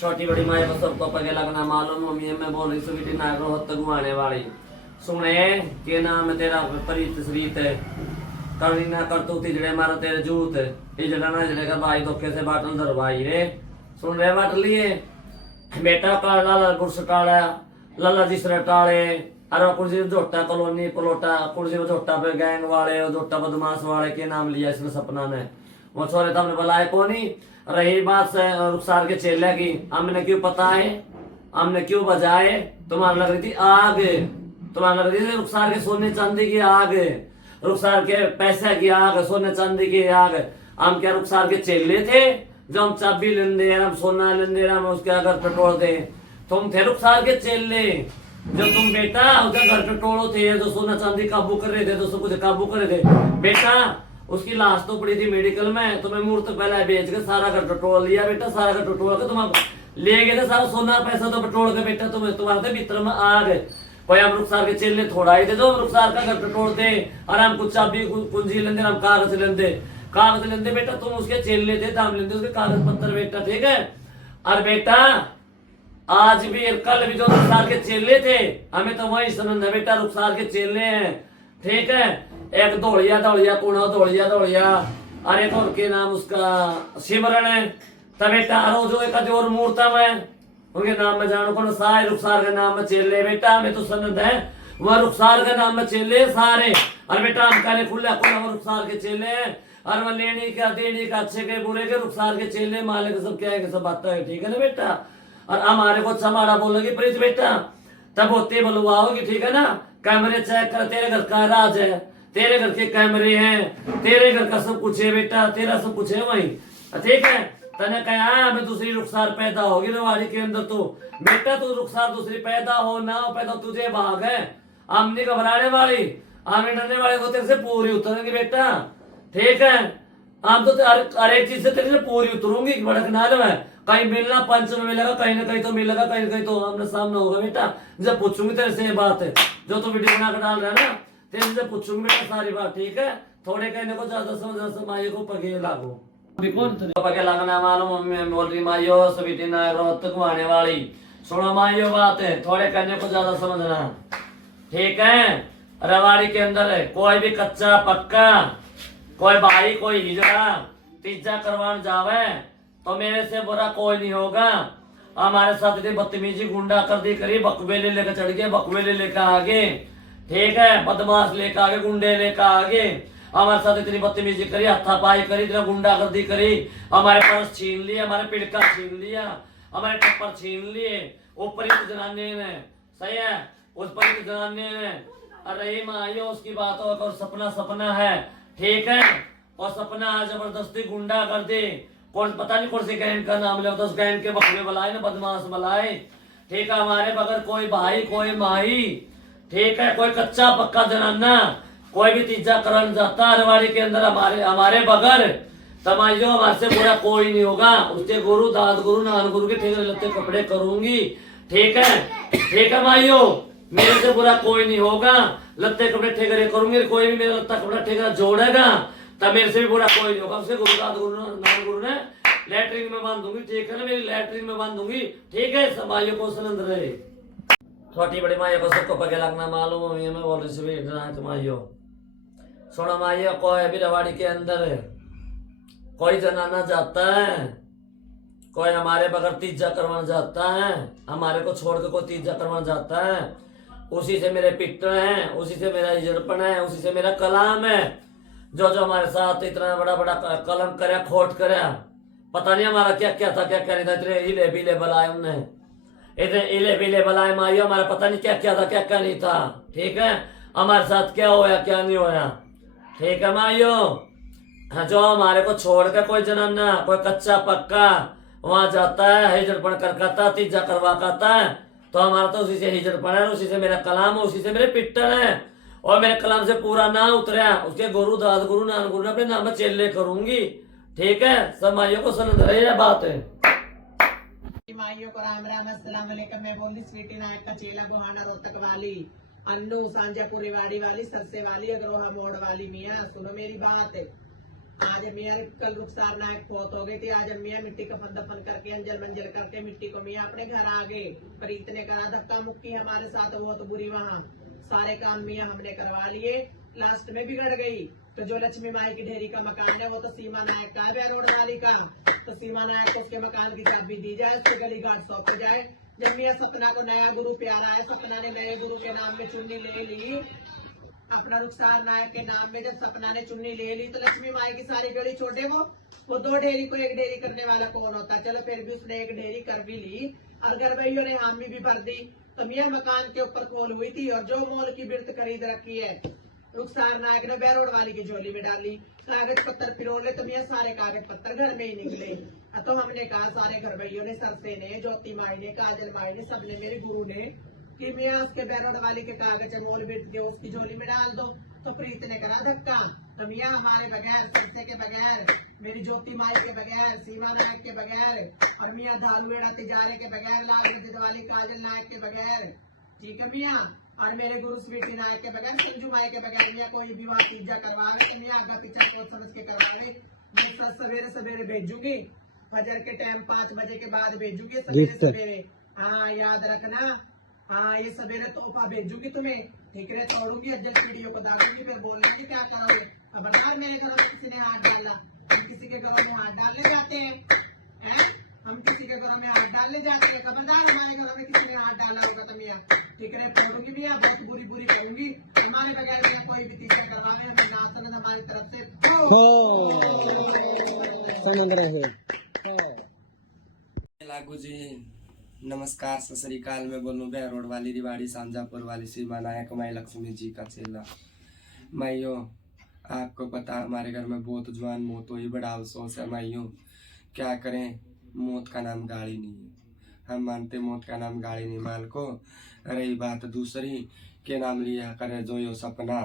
छोटी बड़ी माए को सबको पगे लगना मालूम। मम्मी मैं बोल रही सुबह नागरो होत घुमाने वाली सुने के नाम तेरा परित श्रीत करनी ना कर तू तिजड़े मारो तेरे जूत इजड़ा ना इजड़े का भाई धोखे से बाटल धर भाई रे सुन रहे बाटल लिए बेटा का लाला गुरस टाड़ा लाला जिसरा टाड़े अरे कुर्सी जोटा कॉलोनी पलोटा कुर्सी जोटा पे गैंग वाले जोटा बदमाश वाले के नाम लिया इसने सपना ने वो छोरे तुमने बुलाए कौनी। रही बात से रुखसार के चेले की हमने क्यों पता है हमने क्यों बजाए तुम्हारा लग रही थी आग तुम्हारा लग रही थी रुखसार के सोने चांदी की आग रुखसार के पैसे की आग सोने चांदी की आग। हम क्या रुखसार के चेले थे जो हम चाबी लेंदे हम सोना लेंदे हम उसके अगर टटोल दे। तुम थे रुखसार के चेले जो तुम बेटा उसका घर टटोलो थे जो सोना चांदी काबू कर रहे थे जो सब कुछ काबू कर रहे थे बेटा। उसकी लाश तो पड़ी थी मेडिकल में तुम्हें मुहूर्त पहले बेच के सारा घर टटोल लिया बेटा सारा घर टटोल के तुम ले गए थे सारा सोना पैसा तो टटोल के बेटा तुम्हें तुम्हारे भीतर में आ गए। कोई हम रुखसार के चेले थोड़ा ही थे जो रुखसार का घर टटोलते और हम कुछ चाबी कुंजी लेंदे हम कागज लेंदे बेटा तुम उसके चेले थे दाम लेंदे उसके कागज पत्तर बेटा ठीक है। और बेटा आज भी और कल भी जो रुखसार के चेले थे हमें तो वही समझ है बेटा रुखसार के चेले हैं ठीक है। एक दौड़िया दौड़िया कुणा दौड़िया दौड़िया और एक और के नाम उसका सिमरन है तब बेटा जो एक जोर मूर्तम है उनके नाम में जानो कौन सारे रुखसार के नाम में चेले बेटा हमें तो सनद है वह रुखसार के नाम में चेले सारे। और बेटा हम कहने खुला खुला वो रुखसार के चेले और वह लेने का देने का अच्छे के बुरे के रुखसार के चेले माले के सब क्या है सब बात है ठीक है ना बेटा। और हमारे को चमाड़ा बोलोगे प्रीत बेटा तब होते बोलवाओगे ठीक है ना। कैमरे चेक कर तेरे घर का राज है तेरे घर के कैमरे हैं तेरे घर का सब कुछ है बेटा तेरा सब कुछ है वही ठीक है। तने कहा मैं दूसरी रुखसार पैदा होगी रवाड़ी के अंदर तो बेटा तू रुखसार दूसरी पैदा हो ना हो पैदा तुझे भाग है। हम नहीं घबराने वाली हम डरने वाले को तेरे से पूरी उतरेंगे बेटा ठीक है। हम तो हर एक चीज से तेरे से पूरी उतरूंगी भड़कना है कहीं मिलना पंच में मिलेगा कहीं ना कहीं तो मिलेगा कहीं ना कहीं तो आमने सामने होगा बेटा। जब पूछूंगी तेरे से ये बात है जो तू वीडियो बना कर डाल रहा है ना तेरे से पूछूंगी बेटा सारी बात ठीक है। थोड़े कहने को ज्यादा समझ समाये को पगे लागू कौन पगे लगना मालूम मम्मी बोल रही माइयो सभी दिन रोत घुमाने वाली सुनो माइयो बात है थोड़े कहने को ज्यादा समझना ठीक है। रवाड़ी के अंदर है कोई भी कच्चा पक्का कोई भाई कोई हिजड़ा तीजा करवान जावे तो मेरे से बुरा कोई नहीं होगा। हमारे साथ इतनी बदतमीजी गुंडा कर दी करी बकवेले लेकर चढ़ गए बकवेले लेकर आगे ठीक है बदमाश लेकर आगे गुंडे लेकर आगे हमारे साथ इतनी बदतमीजी करी हाथापाई करी इतना गुंडागर्दी करी हमारे पर्स छीन लिए हमारे पिड़का छीन लिया हमारे टप्पर छीन लिए ऊपरी जनाने ने सही है उस पर जनाने ने अरे माइयो उसकी बात हो और सपना सपना है ठीक है। और सपना है जबरदस्ती गुंडा कर दे कौन पता नहीं कौन से गैंग का नाम ले उस गैंग के बकरे बुलाए ना बदमाश बुलाए ठीक है। हमारे बगैर कोई भाई कोई माही ठीक है कोई कच्चा पक्का जनाना कोई भी तीजा करण जाता रवाड़ी के अंदर हमारे बगैर तमाइयो हमारे से बुरा कोई नहीं होगा। उसके गुरु दाद गुरु नान गुरु के ठेके लत्ते कपड़े करूंगी ठीक है माइयो मेरे से बुरा कोई नहीं होगा लत्ते कपड़े ठेकरे करूंगी कोई भी मेरा लत्ता कपड़ा ठेकरा जोड़ेगा तब मेरे से भी बुरा कोई नहीं होगा। उसके गुरु दाद गुरु नान गुरु ने लैट्रिन में बांध दूंगी ठीक है ना मेरी लैट्रिन में बांध दूंगी ठीक है। समाइयो को सनंद रहे छोटी बड़ी माइयो को सबको पगे लगना मालूम है मैं बोल रही माइयो सोना माइयो कोई अभी रवाड़ी के अंदर है कोई जनाना जाता है कोई हमारे बगैर तीजा करवाना जाता है हमारे को छोड़ के कोई तीजा करवाना जाता है उसी से मेरे पिट्टन है उसी से मेरा इजड़पन है उसी से मेरा कलाम है जो जो हमारे साथ इतना बड़ा बड़ा कलम करे खोट करे पता नहीं हमारा क्या क्या था क्या क्या नहीं था इतने हिले बिले बलाए उन्हें इतने हिले बिले बलाए माइयो हमारा पता नहीं क्या क्या था क्या क्या नहीं था ठीक है। हमारे साथ क्या होया क्या नहीं होया ठीक है माइयो जो हमारे को छोड़ के कोई जनाना कोई कच्चा पक्का वहां जाता है हिजड़पन करता तीजा करवा करता है तो हमारा तो उसी से हिजड़पन है उसी से मेरा कलाम है उसी से मेरे पिट्टन है और मेरे कलाम से पूरा ना उतरा उसके गुरु दाद गुरु नान गुरु ने अपने नाम चेले करूंगी ठीक है। सब माइयों को सुन रही बात है माइयों को राम राम अस्सलाम वालेकुम मैं बोली स्वीटी नायक का चेला बुहाना रोहतक वाली अन्नू सांझापुरी वाड़ी वाली सरसे वाली अग्रोहा मोड़ वाली मियाँ सुनो मेरी बात आज मियाँ कल रुखसार नायक फौत हो गई थी। आज मियाँ मिट्टी कफन दफन करके अंजल मंजल करके मिट्टी को मियाँ अपने घर आ गए। प्रीत ने करा धक्का मुक्की हमारे साथ बहुत बुरी, वहाँ सारे काम मियाँ हमने करवा लिए, लास्ट में बिगड़ गई। तो जो लक्ष्मी माई की ढेरी का मकान है वो तो सीमा नायक का है, रोड वाली का। तो सीमा नायक को उसके मकान की चाबी दी जाए, उसके गली घाट सौंपे जाए। जब मियाँ सपना को नया गुरु प्यारा है, सपना ने नए गुरु के नाम में चुन्नी ले ली, अपना रुखसार नायक के नाम में जब सपना ने चुन्नी ले ली, तो लक्ष्मी माई की सारी गली छोड़े वो 2 ढेरी को 1 ढेरी करने वाला कौन होता। चलो फिर भी उसने 1 ढेरी कर भी ली और घर भाइयों ने हामी भी भर दी। तो मियाँ मकान के ऊपर खोल हुई थी और जो मोल की बिरत खरीद रखी है रुखसार नायक ने बैरोड वाली की झोली में डाली। कागज पत्तर पिरोले तो मियाँ सारे कागज पत्तर घर में ही निकले। तो हमने कहा सारे घर भाइयों ने, सरसे ने, ज्योति माई ने, काजल माई ने, सबने, मेरे गुरु ने कि मियाँ उसके बैरोड वाली के कागज मोल बिरत के उसकी झोली में डाल दो। तो प्रीत ने करा धक्का। तो मियाँ हमारे बगैर, सरसे के बगैर, मेरी ज्योति माई के बगैर, सीमा नायक के बगैर और मियाँ धालुएड़ा तिजारे के बगैर, लाल मस्जिद वाली काजल नायक के बगैर, ठीक है मियाँ, और मेरे गुरु स्वीटी नायक के बगैर, सिंजू माई के बगैर मियाँ कोई भी वहाँ तीजा करवावे तो मियाँ आगे पीछे सोच समझ के करवावे। मैं सवेरे सवेरे भेजूंगी, फजर के टाइम 5 बजे के बाद भेजूंगी सवेरे सवेरे। हाँ याद रखना, हाँ ये सवेरे तोहफा भेजूंगी तुम्हें, ठीक है। तोड़ूंगी अज्जल वीडियो को दागूंगी, फिर बोलेंगे क्या करोगे। खबरदार मेरे घरों में किसी ने हाथ डाला, हम किसी के घरों में हाथ डालने जाते हैं, हम किसी के घरों में हाथ डालने जाते हैं। खबरदार हमारे घरों में किसी ने हाथ डाला होगा तो मियाँ, ठीक है, पढ़ूंगी मियाँ, बहुत बुरी बुरी कहूंगी। हमारे बगैर मियाँ कोई भी तीजा करवावे, हमें ना सनद हमारी तरफ से सनद रहे। लागू जी नमस्कार, सत श्री अकाल। मैं बोलूँ बैरोड वाली, रिवाड़ी, सांजापुर वाली सीमा नायक माई लक्ष्मी जी का चेला। माइयों आपको पता हमारे घर में बहुत जवान मौत हुई, बड़ा अफसोस है माइयों। क्या करें, मौत का नाम गाड़ी नहीं है। हम मानते मौत का नाम गाड़ी नहीं माल को। रही बात दूसरी के नाम लिया करे जो यो सपना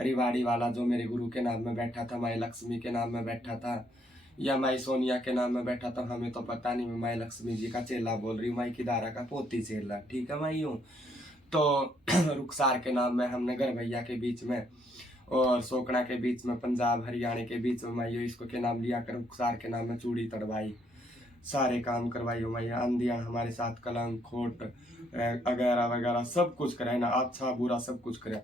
रिवाड़ी वाला जो मेरे गुरु के नाम में बैठा था, माई लक्ष्मी के नाम में बैठा था या माई सोनिया के नाम में बैठा था, हमें तो पता नहीं। मैं माई लक्ष्मी जी का चेला बोल रही हूँ, माई की दारा का पोती चेला, ठीक है माइयों। तो रुखसार के नाम में हमने घर भैया के बीच में और सोकड़ा के बीच में, पंजाब हरियाणा के बीच में माइयों इसको के नाम लिया कर रुखसार के नाम में चूड़ी तड़वाई, सारे काम करवाई हो माइया। आंधिया हमारे साथ कलंक खोट वगैरह वगैरह सब कुछ करे ना, अच्छा बुरा सब कुछ करे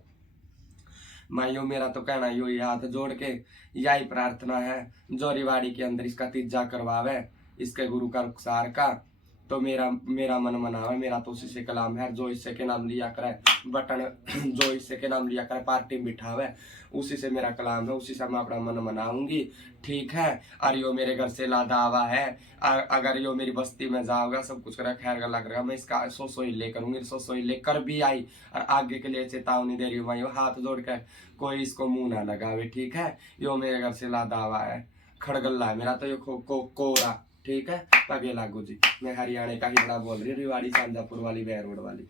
माइयों। मेरा तो कहना यो हाथ जोड़ के यही प्रार्थना है, जो रिवाड़ी के अंदर इसका तीजा करवावे इसके गुरु का रुखसार का, तो मेरा मन मनावे। मेरा तो उसी से कलाम है, जो इससे के नाम लिया करे बटन, जो इससे के नाम लिया करे पार्टी में बिठावे, उसी से मेरा कलाम है, उसी से मैं अपना मन मनाऊंगी, ठीक है। और यो मेरे घर से लादावा है, अगर यो मेरी बस्ती में जाओगा सब कुछ करे खैर गला करेगा, मैं इसका सो ले करूंगी, सो लेकर भी आई और आगे के लिए चेतावनी दे रही हूँ भाई, हाथ जोड़ कर कोई इसको मुंह ना लगावे, ठीक है। यो मेरे घर से लादावा है, खड़गल्ला है मेरा तो यो कोरा, ठीक है। पगे लागू जी, मैं हरियाणा का ही बड़ा बोल रही हूँ, रिवाड़ी सांजापुर वाली, बैरोड वाली।